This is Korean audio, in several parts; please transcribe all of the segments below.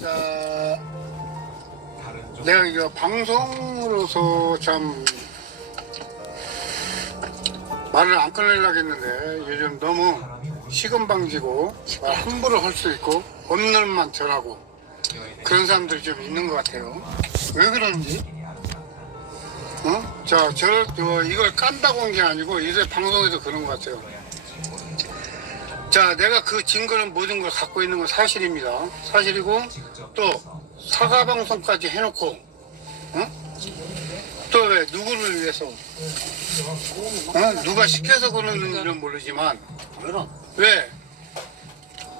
자, 내가 이거 방송으로서 참 말을 안 꺼내려고 했는데 요즘 너무 시금방지고 말 함부로 할 수 있고 없는 만 전하고 그런 사람들이 좀 있는 것 같아요. 왜 그런지? 어? 자, 저를 저 이걸 깐다고 한 게 아니고 이제 방송에서 그런 것 같아요. 자, 내가 그 증거는 모든 걸 갖고 있는 건 사실입니다. 사실이고 또 사과 방송까지 해놓고, 어? 또왜 누구를 위해서? 어? 누가 시켜서 그러는지는 모르지만 왜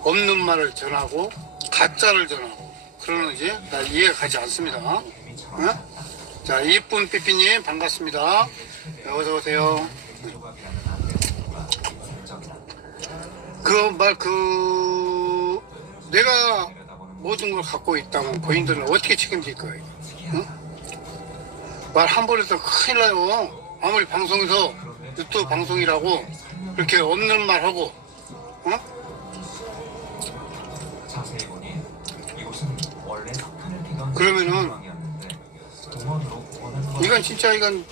없는 말을 전하고 가짜를 전하고 그러는지 나 이해가 가지 않습니다. 어? 자, 이쁜 삐삐님 반갑습니다. 네, 어서 오세요. 그말그 내가 모든 걸 갖고 있다면 본인들은 어떻게 책임질 거예요? 응? 말 함부로 해서 큰일 나요. 아무리 방송에서 유튜브 방송이라고 그렇게 없는 말 하고 피던 그러면은 이건 진짜 이건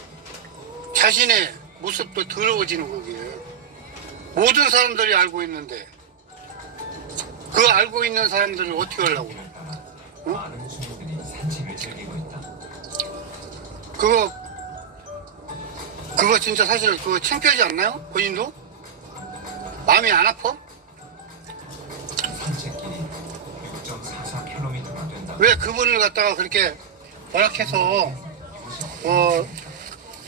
자신의 모습도 더러워지는 거기에요. 모든 사람들이 알고 있는데 그 알고 있는 사람들을 어떻게 하려고 그래? 응? 그거 그거 진짜 사실 그거 창피하지 않나요? 본인도? 마음이 안 아파? 산책길이 6.44km가 된다. 왜 그분을 갖다가 그렇게 허락해서 어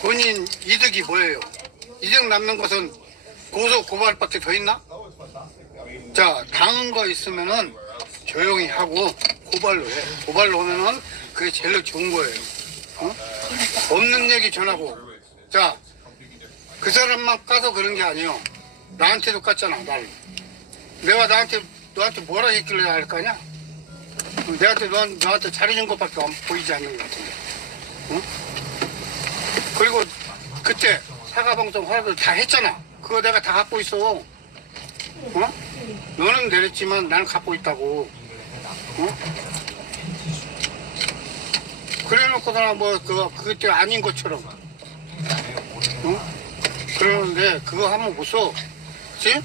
본인 이득이 뭐예요? 이득 남는 것은 고소 고발밖에 더 있나? 자 당한 거 있으면은 조용히 하고 고발로 해. 고발로 하면은 그게 제일 좋은 거예요. 어? 없는 얘기 전하고 자 그 사람만 까서 그런 게 아니에요. 나한테도 깠잖아 나를. 내가 나한테 너한테 뭐라 했길래 할 거냐? 내한테 너, 너한테 잘해준 것밖에 안 보이지 않는 것 같은데. 응? 그리고 그때 사과방송 허락을 다 했잖아. 그거 내가 다 갖고 있어. 어? 너는 내렸지만 나는 갖고 있다고. 어? 그래 놓고서나 뭐, 그거, 그때 아닌 것처럼. 어? 그러는데 그거 하면 못 써. 그치?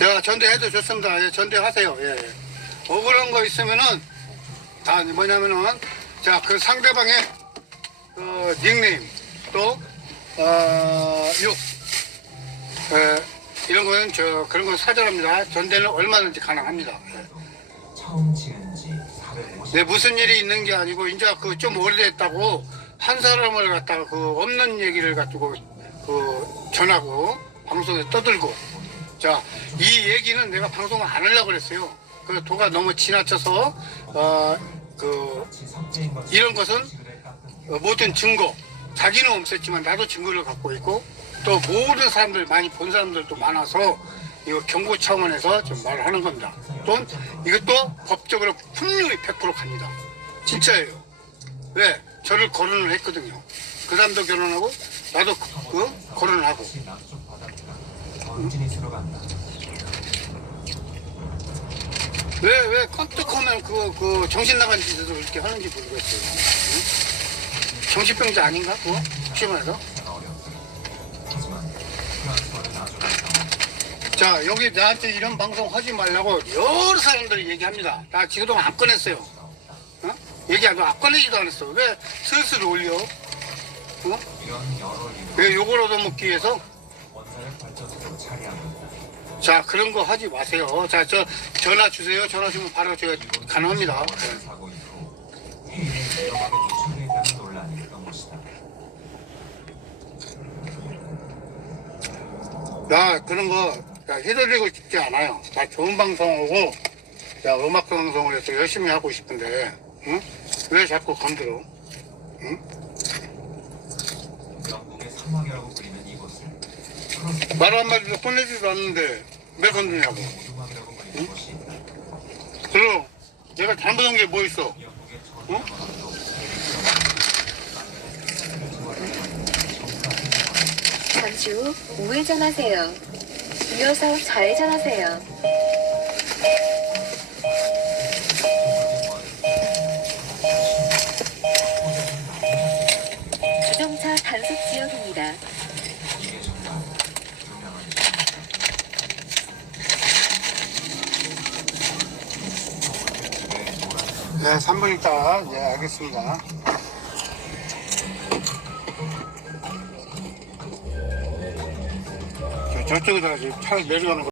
야, 전대해도 좋습니다. 예, 전대하세요. 예. 예. 억울한 거 있으면은, 다 뭐냐면은, 자, 그 상대방의, 그, 닉네임, 또, 어, 욕, 예, 이런 거는 저, 그런 건 사절합니다. 전대는 얼마든지 가능합니다. 예. 처음 지은 지 450. 네, 무슨 일이 있는 게 아니고, 이제 그 좀 오래됐다고, 한 사람을 갖다가 그 없는 얘기를 가지고, 그, 전하고, 방송에 떠들고, 자, 이 얘기는 내가 방송을 안 하려고 그랬어요. 그 도가 너무 지나쳐서, 어, 그, 이런 것은 어, 모든 증거, 자기는 없었지만 나도 증거를 갖고 있고, 또 모든 사람들, 많이 본 사람들도 많아서, 이거 경고 차원에서 좀 말을 하는 겁니다. 또 이것도 법적으로 분명히 100% 갑니다. 진짜예요. 왜? 저를 거론을 했거든요. 그 사람도 결혼하고, 나도 그, 그 거론을 하고. 다시 남쪽 바다가 전진이 들어간다. 왜, 왜 컴퓨터하면 그, 그 정신 나간 짓을 그렇게 하는지 모르겠어요. 응? 정신병자 아닌가? 그거? 혹시 말해서? 자, 여기 나한테 이런 방송 하지 말라고 여러 사람들이 얘기합니다. 나 지금도 안 꺼냈어요. 어? 얘기 안, 안 꺼내지도 않았어. 왜 슬슬 올려? 어? 왜 요걸 얻어먹기 위해서? 자, 그런 거 하지 마세요. 자, 저, 전화 주세요. 전화 주면 바로 제가 가능합니다. 원자력 사고 이후 해일에 위험하게 노출돼 있다는 논란이 있던 곳이다. 나 그런 거 야, 해드리고 싶지 않아요. 나 좋은 방송하고 야, 음악 방송을 해서 열심히 하고 싶은데 응? 왜 자꾸 건드려? 영국의 사막이라고 불리는 이곳을 말 한마디도 꺼내지도 않는데 왜 건드냐고. 오두막이라고 불리는 곳이 있다. 그럼 내가 잘못한 게 뭐 있어? 영국의 어? 주 5회 전하세요. 이어서 좌회전하세요. 자동차 단속 지역입니다. 네, 3분 있다. 예, 알겠습니다. 저쪽에다가 지금 차를 내려가는 거.